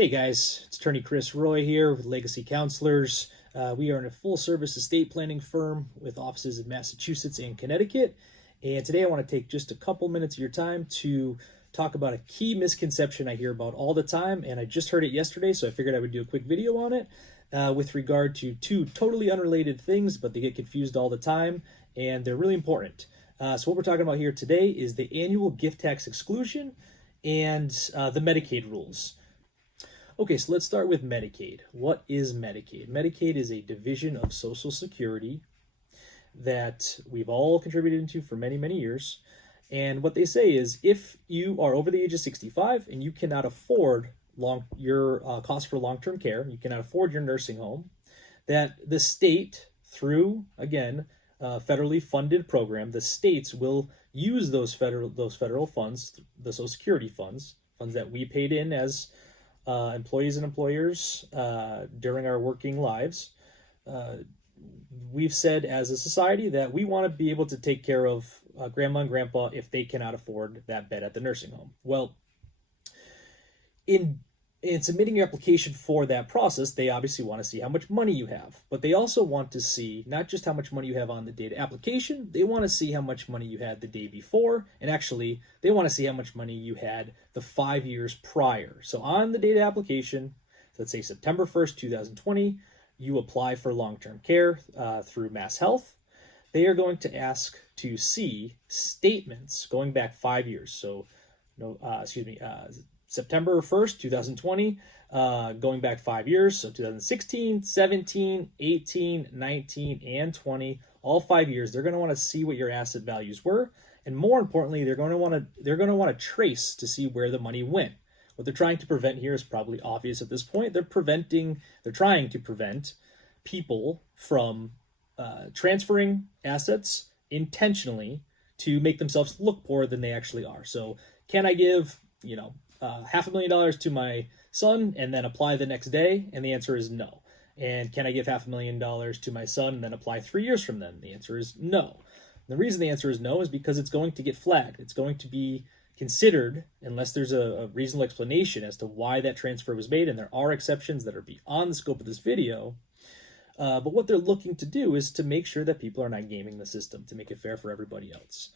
Hey guys, it's attorney Chris Roy here with Legacy Counselors. We are a full service estate planning firm with offices in Massachusetts and Connecticut. And today I want to take just a couple minutes of your time to talk about a key misconception I hear about all the time. And I just heard it yesterday, so I figured I would do a quick video on it with regard to two totally unrelated things, but they get confused all the time and they're really important. So what we're talking about here today is the annual gift tax exclusion and the Medicaid rules. Okay, so let's start with Medicaid. What is Medicaid? Medicaid is a division of Social Security that we've all contributed into for many, many years. And what they say is if you are over the age of 65 and you cannot afford your cost for long-term care, you cannot afford your nursing home, that the state, through, again, federally funded program, the states will use those federal funds, the Social Security funds that we paid in as employees and employers during our working lives. We've said as a society that we want to be able to take care of grandma and grandpa if they cannot afford that bed at the nursing home. Well, in submitting your application for that process, they obviously want to see how much money you have, but they also want to see not just how much money you have on the date of application, they want to see how much money you had the day before, and actually they want to see how much money you had the 5 years prior. So on the date of application, let's say September 1st, 2020, you apply for long-term care through Mass Health. They are going to ask to see statements going back 5 years. So, September 1st, 2020, going back 5 years, so 2016, 17, 18, 19, and 20, all 5 years, they're going to want to see what your asset values were, and more importantly, they're going to want to trace to see where the money went. What they're trying to prevent here is probably obvious at this point. They're trying to prevent people from transferring assets intentionally to make themselves look poorer than they actually are. So, can I give, $500,000 to my son and then apply the next day? And the answer is no. And can I give $500,000 to my son and then apply 3 years from then? The answer is no. The reason the answer is no is because it's going to get flagged. It's going to be considered unless there's a reasonable explanation as to why that transfer was made. And there are exceptions that are beyond the scope of this video. But what they're looking to do is to make sure that people are not gaming the system, to make it fair for everybody else.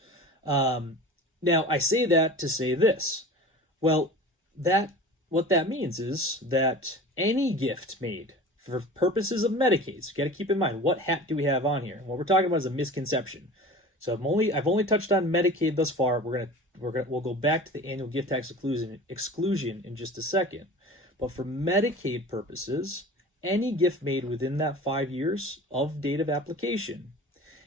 Now, I say that to say this. Well, what that means is that any gift made for purposes of Medicaid, so you got to keep in mind, what hat do we have on here? What we're talking about is a misconception. So I've only touched on Medicaid thus far. We'll go back to the annual gift tax exclusion in just a second. But for Medicaid purposes, any gift made within that 5 years of date of application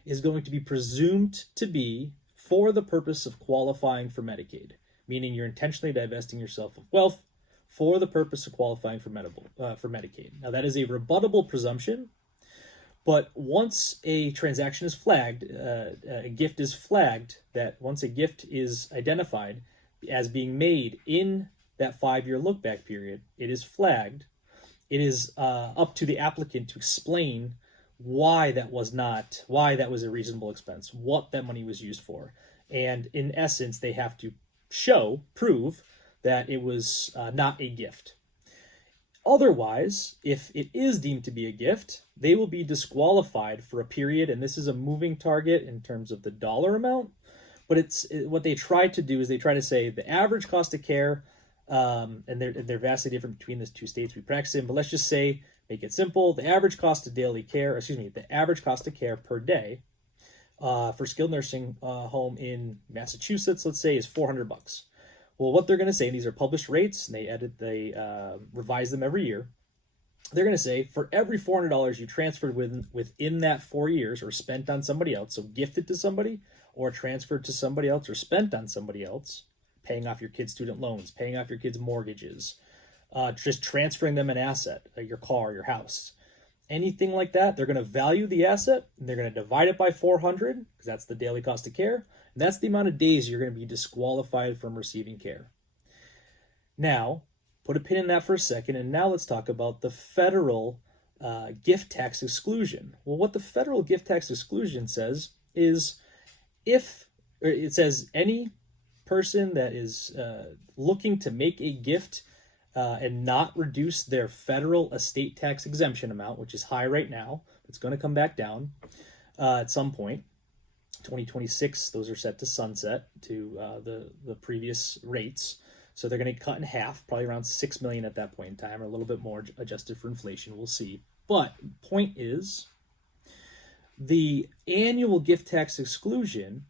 is going to be presumed to be for the purpose of qualifying for Medicaid, meaning you're intentionally divesting yourself of wealth for the purpose of qualifying for Medicaid. Now, that is a rebuttable presumption, but once a transaction is flagged, a gift is flagged, that once a gift is identified as being made in that 5-year look-back period, it is flagged. It is up to the applicant to explain why that was a reasonable expense, what that money was used for. And in essence, they have to prove that it was not a gift. Otherwise, if it is deemed to be a gift, they will be disqualified for a period, and this is a moving target in terms of the dollar amount, but what they try to do is they try to say the average cost of care, and they're vastly different between the two states we practice in, but let's just say, make it simple, the average cost of care per day for skilled nursing home in Massachusetts, let's say, is $400. Well, what they're going to say, and these are published rates, and they revise them every year. They're going to say for every $400 you transferred within that 4 years or spent on somebody else, so gifted to somebody or transferred to somebody else or spent on somebody else, paying off your kids' student loans, paying off your kids' mortgages, just transferring them an asset, your car, your house, anything like that, they're going to value the asset, and they're going to divide it by 400, because that's the daily cost of care, and that's the amount of days you're going to be disqualified from receiving care. Now, put a pin in that for a second, and now let's talk about the federal gift tax exclusion. Well, what the federal gift tax exclusion says is it says any person that is looking to make a gift and not reduce their federal estate tax exemption amount, which is high right now. It's going to come back down at some point. 2026, those are set to sunset to the previous rates. So they're going to cut in half, probably around $6 million at that point in time, or a little bit more adjusted for inflation. We'll see. But point is, the annual gift tax exclusion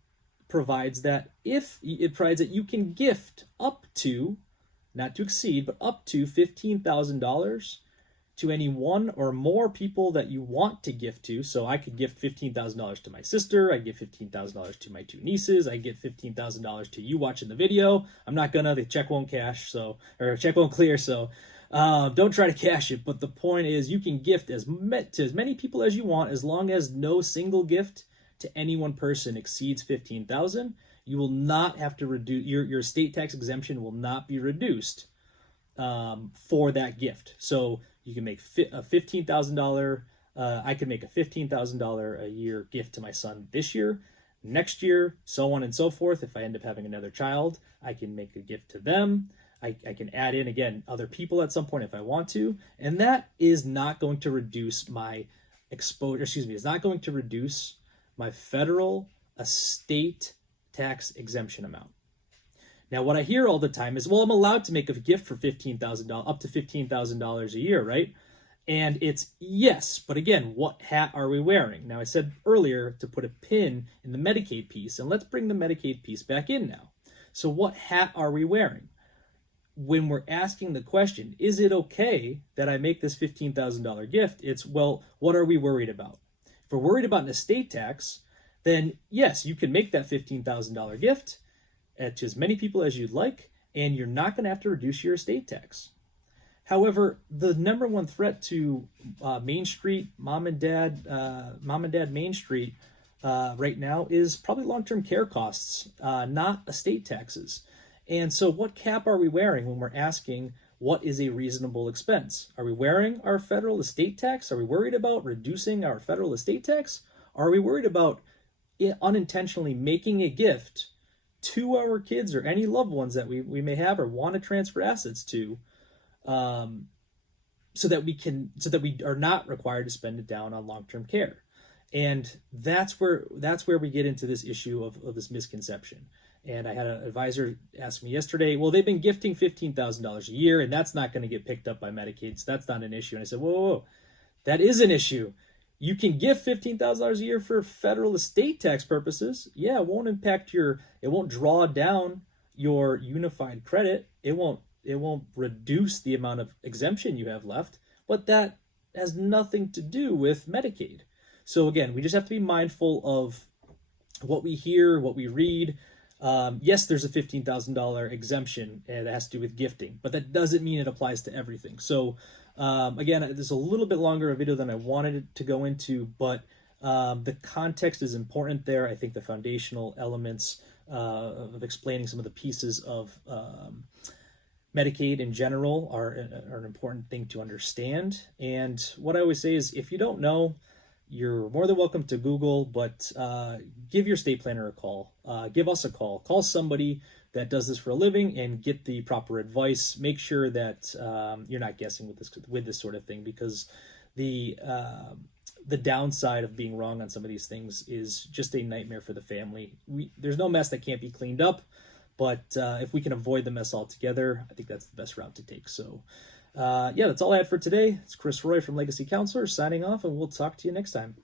provides that you can gift up to, not to exceed, but up to $15,000 to any one or more people that you want to gift to. So I could gift $15,000 to my sister. I give $15,000 to my two nieces. I get $15,000 to you watching the video. I'm not gonna. The check won't cash, or check won't clear. So don't try to cash it. But the point is, you can gift to as many people as you want, as long as no single gift to any one person exceeds $15,000. You will not have to reduce your estate tax exemption. Will not be reduced for that gift. So you can make a $15,000. I could make a $15,000 a year gift to my son this year, next year, so on and so forth. If I end up having another child, I can make a gift to them. I can add in, again, other people at some point if I want to, and that is not going to reduce my exposure. It's not going to reduce my federal estate tax exemption amount. Now, what I hear all the time is, well, I'm allowed to make a gift for $15,000, up to $15,000 a year, right? And it's yes, but again, what hat are we wearing? Now, I said earlier to put a pin in the Medicaid piece, and let's bring the Medicaid piece back in now. So what hat are we wearing? When we're asking the question, is it okay that I make this $15,000 gift? It's, well, what are we worried about? If we're worried about an estate tax, then yes, you can make that $15,000 gift to as many people as you'd like, and you're not going to have to reduce your estate tax. However, the number one threat to Main Street, mom and dad Main Street right now is probably long-term care costs, not estate taxes. And so what cap are we wearing when we're asking what is a reasonable expense? Are we wearing our federal estate tax? Are we worried about reducing our federal estate tax? Are we worried about unintentionally making a gift to our kids or any loved ones that we may have or want to transfer assets to, so that we are not required to spend it down on long-term care? And that's where we get into this issue of this misconception. And I had an advisor ask me yesterday, well, they've been gifting $15,000 a year, and that's not going to get picked up by Medicaid, so that's not an issue. And I said, whoa, that is an issue. You can gift $15,000 a year for federal estate tax purposes. Yeah, it won't draw down your unified credit. It won't reduce the amount of exemption you have left, but that has nothing to do with Medicaid. So again, we just have to be mindful of what we hear, what we read. Yes, there's a $15,000 exemption, and it has to do with gifting, but that doesn't mean it applies to everything. So again, this is a little bit longer a video than I wanted it to go into, but the context is important there. I think the foundational elements of explaining some of the pieces of Medicaid in general are an important thing to understand. And what I always say is, if you don't know, you're more than welcome to Google, but give your estate planner a call. Give us a call. Call somebody that does this for a living and get the proper advice. Make sure that you're not guessing with this sort of thing, because the downside of being wrong on some of these things is just a nightmare for the family. There's no mess that can't be cleaned up, but if we can avoid the mess altogether, I think that's the best route to take. So yeah, that's all I had for today. It's Chris Roy from Legacy Counselors signing off, and we'll talk to you next time.